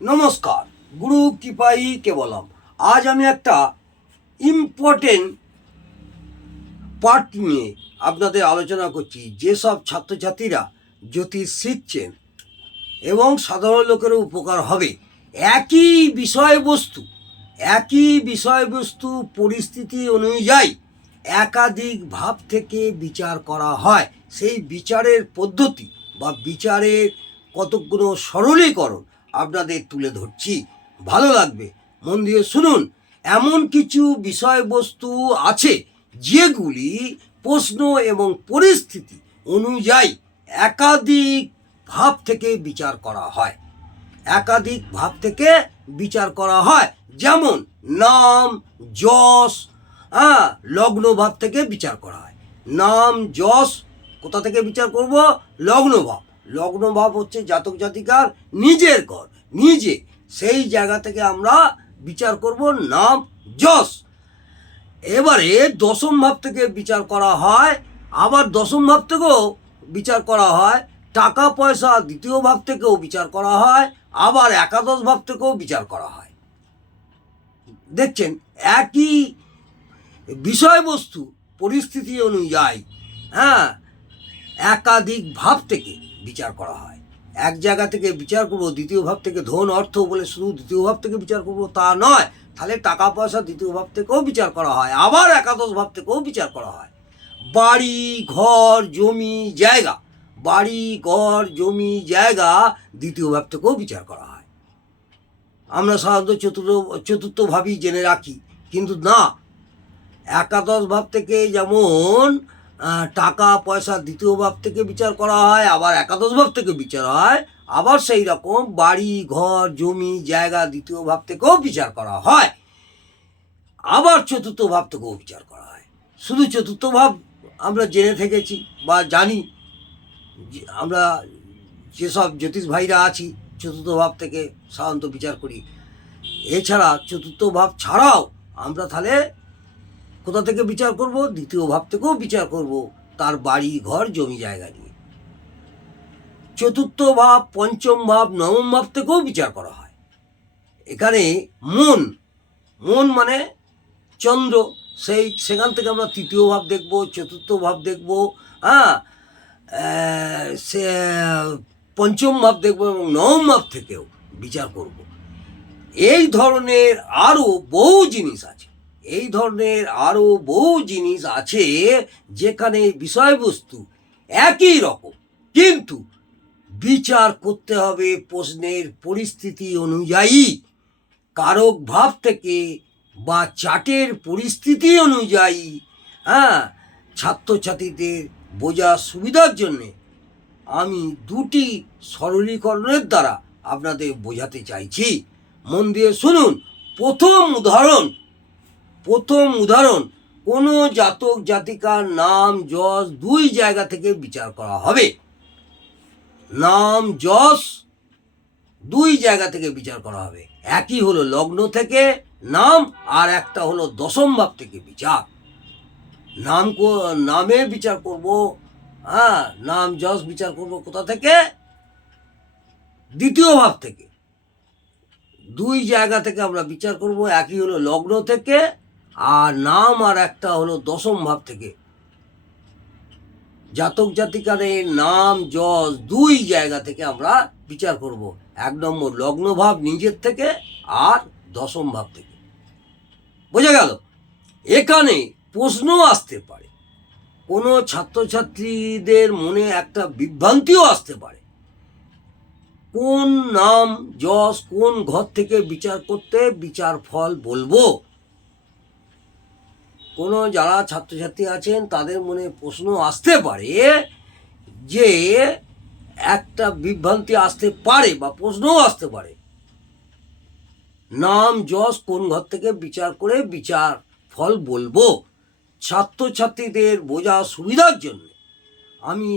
নমস্কার, গুরু কৃপাই কেবলম। আজ আমি একটা ইম্পর্টেন্ট পার্ট নিয়ে আপনাদের আলোচনা করছি। যেসব ছাত্রছাত্রীরা জ্যোতিষ শিখছেন এবং সাধারণ লোকেরও উপকার হবে। একই বিষয়বস্তু পরিস্থিতি অনুযায়ী একাধিক ভাব থেকে বিচার করা হয়। সেই বিচারের পদ্ধতি বা বিচারের কতগুলো সরলীকরণ আপনাদের তুলে ধরছি, ভালো লাগবে, মন দিয়ে শুনুন। এমন কিছু বিষয়বস্তু আছে যেগুলি প্রশ্ন এবং পরিস্থিতি অনুযায়ী একাধিক ভাব থেকে বিচার করা হয়। যেমন নাম, যশ, লগ্ন ভাব থেকে বিচার করা হয়। নাম, যশ কোথা থেকে বিচার করব? লগ্ন ভাব হচ্ছে জাতক জাতিকার নিজের ঘর, সেই জায়গা থেকে আমরা বিচার করব নাম, যশ। এবারে দশম ভাব থেকে বিচার করা হয়, আবার দশম ভাব থেকেও বিচার করা হয়। টাকা পয়সা দ্বিতীয় ভাব থেকেও বিচার করা হয়, আবার একাদশ ভাব থেকেও বিচার করা হয়। দেখছেন, একই বিষয়বস্তু পরিস্থিতি অনুযায়ী একাধিক ভাব থেকে বিচার করা হয়। এক জায়গা থেকে বিচার করবো, দ্বিতীয় ভাব থেকে ধন অর্থ বলে শুধু দ্বিতীয় ভাব থেকে বিচার করবো তা নয়, তাহলে টাকা পয়সা দ্বিতীয় ভাব থেকেও বিচার করা হয়, আবার একাদশ ভাব থেকেও বিচার করা হয়। বাড়ি ঘর জমি জায়গা দ্বিতীয় ভাব থেকেও বিচার করা হয়। আমরা সাধারণত চতুর্থ ভাবই জেনে রাখি, কিন্তু না, একাদশ ভাব থেকে যেমন টাকা পয়সা দ্বিতীয় ভাব থেকে বিচার করা হয়, আবার একাদশ ভাব থেকে বিচার হয়, আবার সেই রকম বাড়ি ঘর জমি জায়গা দ্বিতীয় ভাব থেকেও বিচার করা হয়, আবার চতুর্থ ভাব থেকেও বিচার করা হয়। শুধু চতুর্থ ভাব আমরা জেনে থেকেছি বা জানি, আমরা যেসব জ্যোতিষ ভাইরা আছি চতুর্থ ভাব থেকে সাধারণত বিচার করি। এছাড়া চতুর্থ ভাব ছাড়াও আমরা তাহলে কোথা থেকে বিচার করব? দ্বিতীয় ভাব থেকেও বিচার করব, তার বাড়ি ঘর জমি জায়গা নিয়ে। চতুর্থ ভাব, পঞ্চম ভাব, নবম ভাব থেকেও বিচার করা হয়। এখানে মন মানে চন্দ্র, সেখান থেকে আমরা তৃতীয় ভাব দেখব, চতুর্থ ভাব দেখব, সে পঞ্চম ভাব দেখব এবং নবম ভাব থেকেও বিচার করব। এই ধরনের আরও বহু জিনিস আছে যেখানে বিষয়বস্তু একই রকম, কিন্তু বিচার করতে হবে প্রশ্নের পরিস্থিতি অনুযায়ী, কারক ভাব থেকে বা চার্টের পরিস্থিতি অনুযায়ী। ছাত্রছাত্রীদের বোঝার সুবিধার জন্যে আমি দুটি সরলীকরণের দ্বারা আপনাদের বোঝাতে চাইছি, মন দিয়ে শুনুন। প্রথম উদাহরণ, কোনো জাতক জাতিকার নাম যশ দুই জায়গা থেকে বিচার করা হবে। নাম যশ দুই জায়গা থেকে বিচার করা হবে। একই হলো লগ্ন থেকে নাম, আর একটা হলো দশম ভাব থেকে বিচার। নামের বিচার করব, নাম যশ বিচার করব কোথা থেকে? দ্বিতীয় ভাব থেকে। দুই জায়গা থেকে আমরা বিচার করব, একই হলো লগ্ন থেকে আর নাম, আর একটা হলো দশম ভাব থেকে। জাতক জাতিকাদের নাম যশ দুই জায়গা থেকে আমরা বিচার করব। এক নম্বর লগ্ন ভাব নিজের থেকে, আর দশম ভাব থেকে। বোঝা গেল? এখানে প্রশ্ন আসতে পারে, কোনো ছাত্রছাত্রীদের মনে একটা বিভ্রান্তিও আসতে পারে, কোন নাম যশ কোন ঘর থেকে বিচার করতে বিচার ফল বলবো। কোনো যারা ছাত্রছাত্রী আছেন তাদের মনে প্রশ্ন আসতে পারে, যে একটা বিভ্রান্তি আসতে পারে বা প্রশ্নও আসতে পারে, নাম যশ কোন ঘর থেকে বিচার করে বিচার ফল বলবো। ছাত্রছাত্রীদের বোঝা সুবিধার জন্য আমি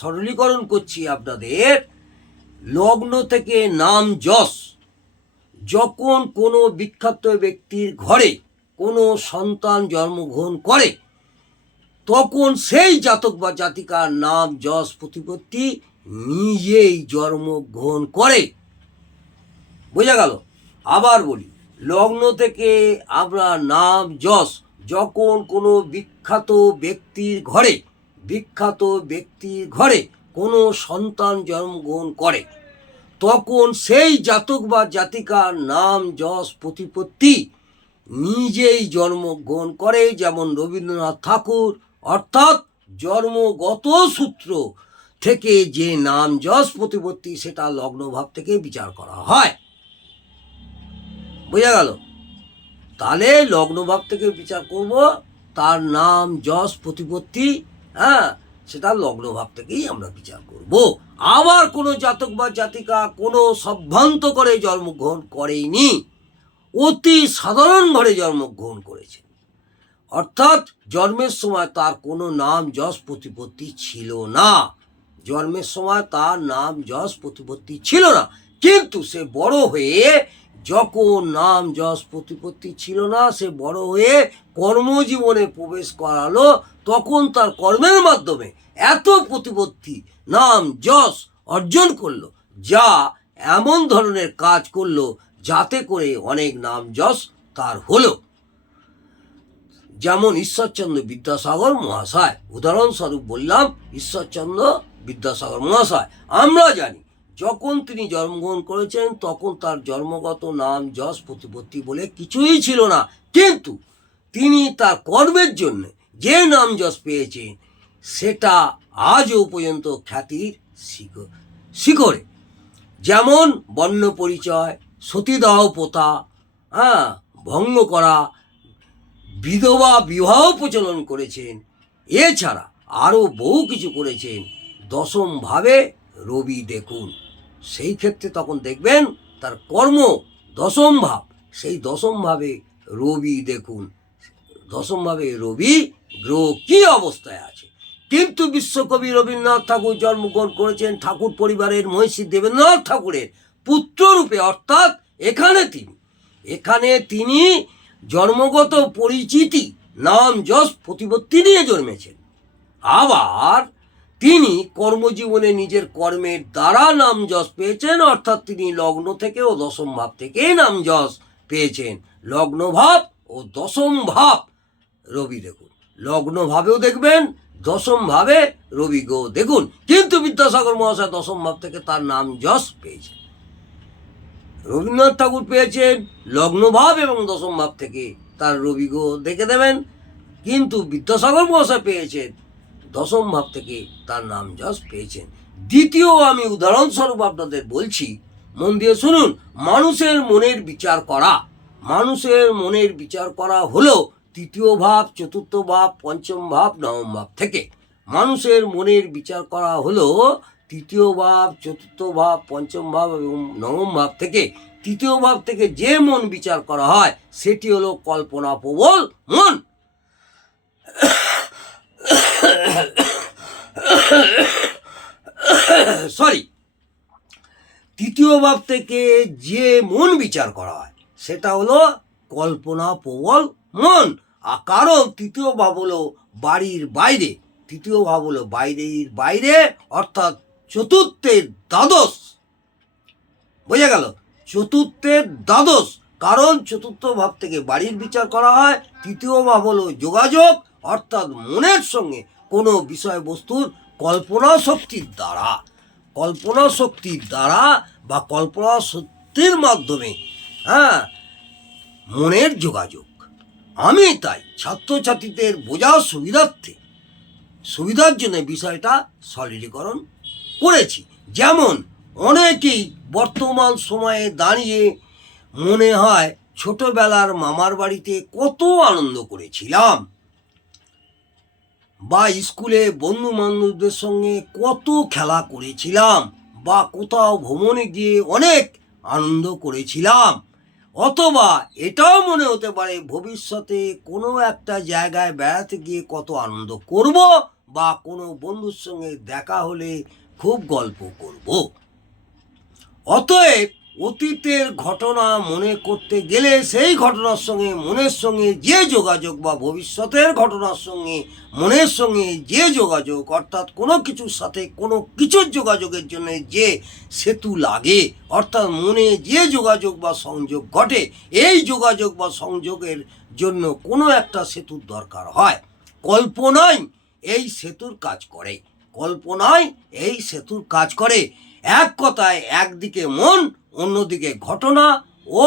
সরলীকরণ করছি আপনাদের। লগ্ন থেকে নাম যশ, যখন কোনো বিখ্যাত ব্যক্তির ঘরে কোনো সন্তান জন্মগ্রহণ করে, তখন সেই জাতক বা জাতিকার নাম যশ প্রতিপত্তি নিজেই জন্মগ্রহণ করে। বোঝা গেল? আবার বলি, লগ্ন থেকে আমরা নাম যশ যখন কোনো বিখ্যাত ব্যক্তির ঘরে কোনো সন্তান জন্মগ্রহণ করে, তখন সেই জাতক বা জাতিকার নাম যশ প্রতিপত্তি নিজেই জন্মগ্রহণ করে। যেমন রবীন্দ্রনাথ ঠাকুর, অর্থাৎ জন্মগত সূত্র থেকে যে নাম যশ প্রতিপত্তি সেটা লগ্নভাব থেকে বিচার করা হয়। বোঝা গেল? তাহলে লগ্নভাব থেকে বিচার করব, তার নাম যশ প্রতিপত্তি, হ্যাঁ, সেটা লগ্নভাব থেকেই আমরা বিচার করব। আবার কোনো জাতক বা জাতিকা কোনো সভ্রান্ত করে জন্মগ্রহণ করেনি, অতি সাধারণ ঘরে জন্মগ্রহণ করেছে, অর্থাৎ জন্মের সময় তার কোনো নাম যশ প্রতিপত্তি ছিল না। জন্মের সময় তার নাম যশ প্রতিপত্তি ছিল না, কিন্তু সে বড় হয়ে, যখন নাম যশ প্রতিপত্তি ছিল না, সে বড় হয়ে কর্মজীবনে প্রবেশ করালো, তখন তার কর্মের মাধ্যমে এত প্রতিপত্তি, নাম যশ অর্জন করলো, যা এমন ধরনের কাজ করলো যাতে করে অনেক নাম যশ তার হলো। যেমন ঈশ্বরচন্দ্র বিদ্যাসাগর মহাশয়, উদাহরণস্বরূপ বললাম ঈশ্বরচন্দ্র বিদ্যাসাগর মহাশয়। আমরা জানি যখন তিনি জন্মগ্রহণ করেছেন তখন তার জন্মগত নাম যশ প্রতিপত্তি বলে কিছুই ছিল না, কিন্তু তিনি তার কর্মের জন্য যে নাম যশ পেয়েছেন সেটা আজও পর্যন্ত খ্যাতির শিখরে। যেমন বর্ণ পরিচয়, সতীদাহ প্রথা ভঙ্গ করা, বিধবা বিবাহ প্রচলন করেছেন, এছাড়া আরও বহু কিছু করেছেন। দশম ভাবে রবি দেখুন, সেই ক্ষেত্রে তখন দেখবেন তার কর্ম দশম ভাব, সেই দশম ভাবে রবি দেখুন, দশম ভাবে রবি গ্রহ কী অবস্থায় আছে। কিন্তু বিশ্বকবি রবীন্দ্রনাথ ঠাকুর জন্মগ্রহণ করেছেন ঠাকুর পরিবারের মহর্ষি দেবেন্দ্রনাথ ঠাকুরের পুত্ররূপে, অর্থাৎ এখানে তিনি জন্মগত পরিচিতি নাম যশ প্রতিপত্তি নিয়ে জন্মেছেন। আবার তিনি কর্মজীবনে নিজের কর্মের দ্বারা নাম যশ পেয়েছেন, অর্থাৎ তিনি লগ্ন থেকে ও দশম ভাব থেকে নাম যশ পেয়েছেন। লগ্ন ভাব ও দশম ভাব রবি দেখুন, লগ্ন ভাবেও দেখবেন, দশম ভাবে রবি গ্রহ দেখুন। কিন্তু বিদ্যাসাগর মহাশয় দশম ভাব থেকে তার নাম যশ পেয়েছেন, রবীন্দ্রনাথ ঠাকুর পেয়েছেন লগ্ন ভাব এবং দশম ভাব থেকে, তার রবি গ্রহ দেখে দেবেন। কিন্তু বিদ্যাসাগর মহাশয় পেয়েছেন দশম ভাব থেকে, তার নাম যশ পেয়েছেন। দ্বিতীয় আমি উদাহরণস্বরূপ আপনাদের বলছি, মন দিয়ে শুনুন। মানুষের মনের বিচার করা হলো তৃতীয় ভাব, চতুর্থ ভাব, পঞ্চম ভাব, নবম ভাব থেকে। মানুষের মনের বিচার করা হলো তৃতীয় ভাব, চতুর্থ ভাব, পঞ্চম ভাব এবং নবম ভাব থেকে। তৃতীয় ভাব থেকে যে মন বিচার করা হয় সেটি হলো কল্পনা প্রবল মন। তৃতীয় ভাব থেকে যে মন বিচার করা হয় সেটা হলো কল্পনা প্রবল মন। কারণ তৃতীয় ভাব হলো বাড়ির বাইরে, তৃতীয় ভাব হলো বাইরের বাইরে, অর্থাৎ চতুর্থের দ্বাদশ। বোঝা গেল? চতুর্থের দ্বাদশ, কারণ চতুর্থ ভাব থেকে বাড়ির বিচার করা হয়। তৃতীয় ভাব হলো যোগাযোগ, অর্থাৎ মনের সঙ্গে কোনো বিষয়বস্তুর কল্পনা শক্তির দ্বারা বা কল্পনা শক্তির মাধ্যমে মনের যোগাযোগ। আমি তাই ছাত্রছাত্রীদের বোঝার সুবিধার জন্য বিষয়টা সরলীকরণ করেছি। যেমন অনেকেই বর্তমান সময়ে দাঁড়িয়ে মনে হয় ছোটবেলার মামার বাড়িতে কত আনন্দ করেছিলাম, বা স্কুলে বন্ধু বান্ধবদের সঙ্গে কত খেলা করেছিলাম, বা কোথাও ভ্রমণে গিয়ে অনেক আনন্দ করেছিলাম। অথবা এটাও মনে হতে পারে ভবিষ্যতে কোনো একটা জায়গায় বেড়াতে গিয়ে কত আনন্দ করব, বা কোনো বন্ধুর সঙ্গে দেখা হলে খুব গল্প করব। অতএব অতীতের ঘটনা মনে করতে গেলে সেই ঘটনার সঙ্গে মনের সঙ্গে যে যোগাযোগ বা ভবিষ্যতের ঘটনার সঙ্গে মনের সঙ্গে যে যোগাযোগ, অর্থাৎ কোনো কিছুর সাথে কোনো কিছুর যোগাযোগের জন্য যে সেতু লাগে, অর্থাৎ মনে যে যোগাযোগ বা সংযোগ ঘটে, এই যোগাযোগ বা সংযোগের জন্য কোনো একটা সেতুর দরকার হয়। কল্পনায় এই সেতুর কাজ করে, কল্পনায় এই সেতুর কাজ করে। এক কথায় একদিকে মন, অন্যদিকে ঘটনা ও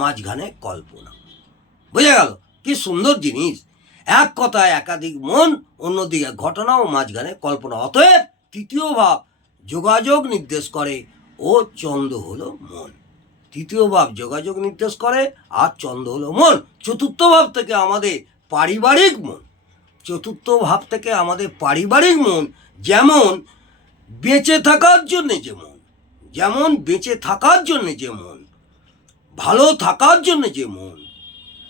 মাঝখানে কল্পনা। বোঝা গেল? কি সুন্দর জিনিস। এক কথায় একাধিক মন, অন্যদিকে ঘটনা ও মাঝখানে কল্পনা। অতএব তৃতীয় ভাব যোগাযোগ নির্দেশ করে ও চন্দ্র হলো মন। তৃতীয় ভাব যোগাযোগ নির্দেশ করে আর চন্দ্র হলো মন। চতুর্থ ভাব থেকে আমাদের পারিবারিক মন, চতুর্থ ভাব থেকে আমাদের পারিবারিক মন, যেমন বেঁচে থাকার জন্যে যে মন, যেমন বেঁচে থাকার জন্যে যে মন, ভালো থাকার জন্যে যে মন,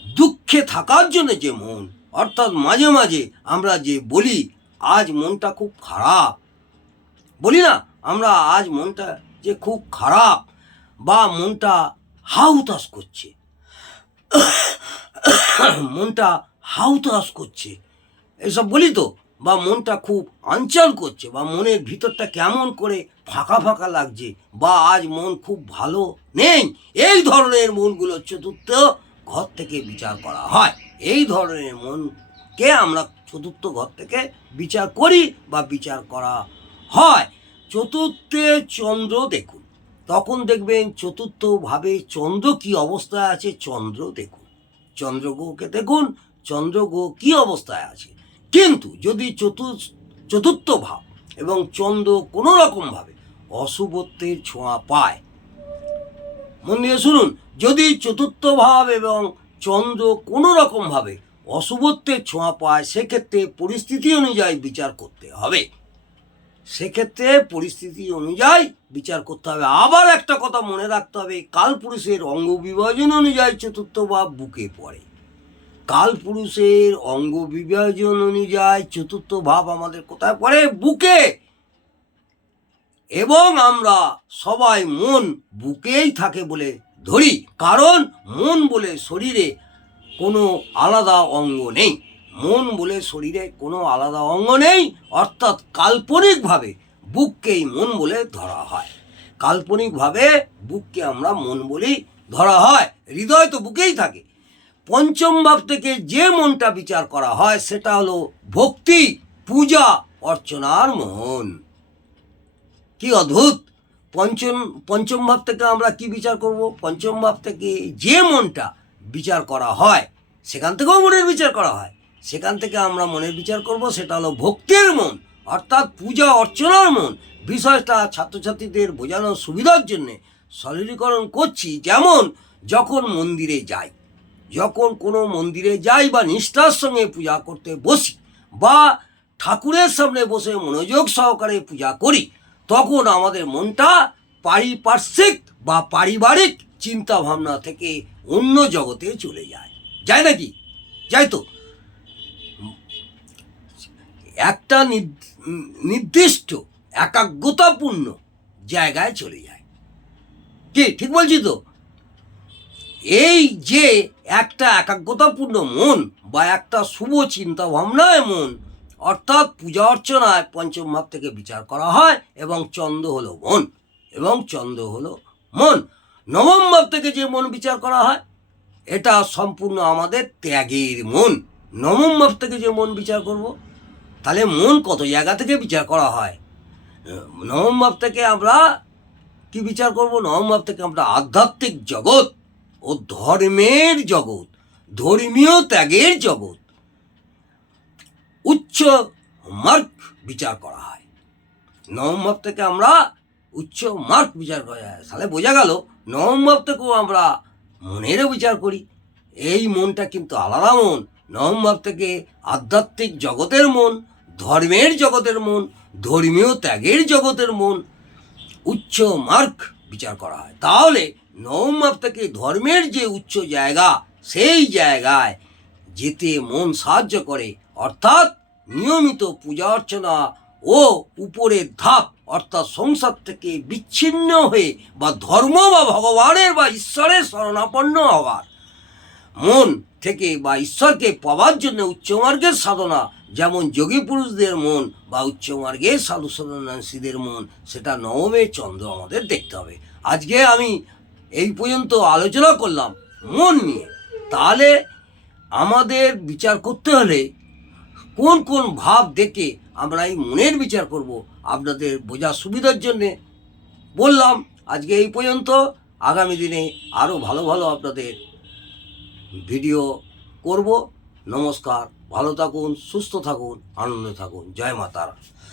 দুঃখে থাকার জন্যে যে মন, অর্থাৎ মাঝে মাঝে আমরা যে বলি আজ মনটা খুব খারাপ, বলি না আমরা আজ মনটা যে খুব খারাপ, বা মনটা হাউতাস করছে, মনটা হাউতাস করছে, এসব বলি তো, বা মনটা খুব আঞ্চল করছে, বা মনের ভিতরটা কেমন করে ফাঁকা ফাঁকা লাগছে, বা আজ মন খুব ভালো নেই, এই ধরনের মনগুলো চতুর্থ ঘর থেকে বিচার করা হয়। এই ধরনের মনকে আমরা চতুর্থ ঘর থেকে বিচার করি বা বিচার করা হয়। চতুর্থে চন্দ্র দেখুন, তখন দেখবেন চতুর্থ ভাবে চন্দ্র কি অবস্থায় আছে, চন্দ্র দেখুন, চন্দ্রগ্রহকে দেখুন, চন্দ্রগ্রহ কি অবস্থায় আছে। কিন্তু যদি চতুর্থ ভাব এবং চন্দ্র কোনো রকমভাবে অশুভত্বের ছোঁয়া পায়, মন দিয়ে শুনুন, যদি চতুর্থ ভাব এবং চন্দ্র কোনো রকমভাবে অশুভত্বের ছোঁয়া পায়, সেক্ষেত্রে পরিস্থিতি অনুযায়ী বিচার করতে হবে, সেক্ষেত্রে পরিস্থিতি অনুযায়ী বিচার করতে হবে। আবার একটা কথা মনে রাখতে হবে, কালপুরুষের অঙ্গ বিভাজন অনুযায়ী চতুর্থ ভাব বুকে পড়ে, কালপুরুষের অঙ্গ বিভাজন অনুযায়ী চতুর্থ ভাব আমাদের কোথায় পড়ে, বুকে। এবং আমরা সবাই মন বুকেই থাকে বলে ধরি, কারণ মন বলে শরীরে কোনো আলাদা অঙ্গ নেই, মন বলে শরীরে কোনো আলাদা অঙ্গ নেই, অর্থাৎ কাল্পনিকভাবে বুককেই মন বলে ধরা হয়, কাল্পনিকভাবে বুককে আমরা মন বলেই ধরা হয়। হৃদয় তো বুকেই থাকে। পঞ্চম ভাব থেকে যে মনটা বিচার করা হয় সেটা হলো ভক্তি, পূজা, অর্চনার মন। কি অদ্ভুত! পঞ্চম ভাব থেকে আমরা কি বিচার করব? পঞ্চম ভাব থেকে যে মনটা বিচার করা হয়, সেখান থেকেও মনের বিচার করা হয়, সেখান থেকে আমরা মনের বিচার করব, সেটা হলো ভক্তির মন, অর্থাৎ পূজা অর্চনার মন। বিষয়টা ছাত্রছাত্রীদের বোঝানোর সুবিধার জন্যে সরলীকরণ করছি। যেমন যখন মন্দিরে যাই, যখন কোনো মন্দিরে যাই বা নিষ্ঠার সঙ্গে পূজা করতে বসি, বা ঠাকুরের সামনে বসে মনোযোগ সহকারে পূজা করি, তখন আমাদের মনটা পারিপার্শ্বিক বা পারিবারিক চিন্তা ভাবনা থেকে অন্য জগতে চলে যায়, যায় নাকি? যাই তো, একটা নির্দিষ্ট একাগ্রতাপূর্ণ জায়গায় চলে যায়। কি ঠিক বলছি তো? এই যে একটা একাগ্রতাপূর্ণ মন বা একটা শুভ চিন্তা ভাবনায় মন, অর্থাৎ পূজা অর্চনায় পঞ্চম ভাব থেকে বিচার করা হয়, এবং চন্দ্র হলো মন, এবং চন্দ্র হলো মন। নবম ভাব থেকে যে মন বিচার করা হয়, এটা সম্পূর্ণ আমাদের ত্যাগের মন। নবম ভাব থেকে যে মন বিচার করব, তাহলে মন কত জায়গা থেকে বিচার করা হয়? নবম ভাব থেকে আমরা কি বিচার করব? নবম ভাব থেকে আমরা আধ্যাত্মিক জগৎ ও ধর্মের জগৎ, ধর্মীয় ত্যাগের জগৎ, উচ্চ মার্গ বিচার করা হয়। নবম ভাব থেকে আমরা উচ্চ মার্গ বিচার করা হয়। তাহলে বোঝা গেল নবম ভাব থেকেও আমরা মনেরও বিচার করি। এই মনটা কিন্তু আলাদা মন। নবম ভাব থেকে আধ্যাত্মিক জগতের মন, ধর্মের জগতের মন, ধর্মীয় ত্যাগের জগতের মন, উচ্চ মার্গ বিচার করা হয়। তাহলে নবম ভাব থেকে ধর্মের যে উচ্চ জায়গা, সেই জায়গায় যেতে মন সাহায্য করে, অর্থাৎ নিয়মিত পূজা অর্চনা ও উপরের ধাপ অর্থাৎ সংসার থেকে বিচ্ছিন্ন হয়ে বা ধর্ম বা ভগবানের বা ঈশ্বরের শরণাপন্ন হওয়ার, মন থেকে বা ঈশ্বরকে পাওয়ার জন্য উচ্চমার্গের সাধনা, যেমন যোগী পুরুষদের মন বা উচ্চমার্গের সাধু সন্ন্যাসীদের মন, সেটা নবমের চন্দ্র আমাদের দেখতে হবে। আজকে আমি এই পর্যন্ত আলোচনা করলাম মন নিয়ে। তাহলে আমাদের বিচার করতে হলে কোন কোন ভাব দেখে আমরা এই মনের বিচার করব, আপনাদের বোঝার সুবিধার জন্যে বললাম। আজকে এই পর্যন্ত। আগামী দিনে আরও ভালো ভালো আপনাদের ভিডিও করব। নমস্কার, ভালো থাকুন, সুস্থ থাকুন, আনন্দে থাকুন। জয় মা তারা।